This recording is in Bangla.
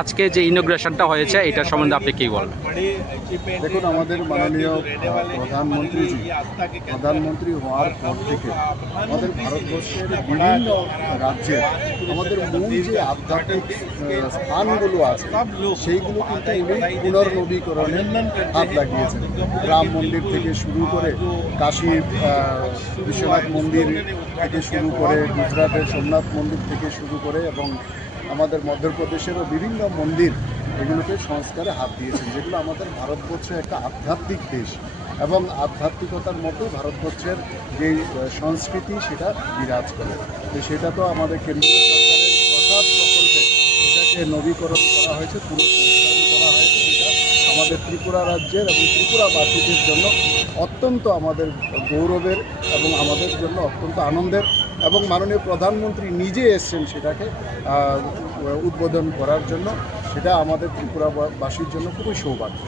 আজকে যে ইনোগ্রেশনটা হয়েছে এটা সম্বন্ধে আপনি কী বলবেন? দেখুন, আমাদের মাননীয় প্রধানমন্ত্রী হওয়ার পর থেকে আমাদের ভারতবর্ষের বিভিন্ন রাজ্যে আমাদের মূল যে আধ্যাত্মিক স্থানগুলো আছে সেইগুলো কিন্তু উনি পুনর্নবীকরণের হাত লাগিয়েছেন। রাম মন্দির থেকে শুরু করে কাশী বিশ্বনাথ মন্দির থেকে শুরু করে গুজরাটের সোমনাথ মন্দির থেকে শুরু করে এবং আমাদের মধ্যপ্রদেশেরও বিভিন্ন মন্দির এগুলোকে সংস্কারে হাত দিয়েছেন, যেগুলো আমাদের ভারতবর্ষ একটা আধ্যাত্মিক দেশ এবং আধ্যাত্মিকতার মতো ভারতবর্ষের যে সংস্কৃতি সেটা বিরাজ করে। তো সেটা তো আমাদের কেন্দ্রীয় সরকারের প্রসাদ প্রকল্পে এটাকে নবীকরণ করা হয়েছে, পুরো সংস্কারণ করা হয়েছে। এটা আমাদের ত্রিপুরা রাজ্যের এবং ত্রিপুরাবাসীদের জন্য অত্যন্ত আমাদের গৌরবের এবং আমাদের জন্য অত্যন্ত আনন্দের, এবং মাননীয় প্রধানমন্ত্রী নিজে এসছেন সেটাকে উদ্বোধন করার জন্য। সেটা আমাদের ত্রিপুরাবাসীর জন্য খুবই সৌভাগ্য।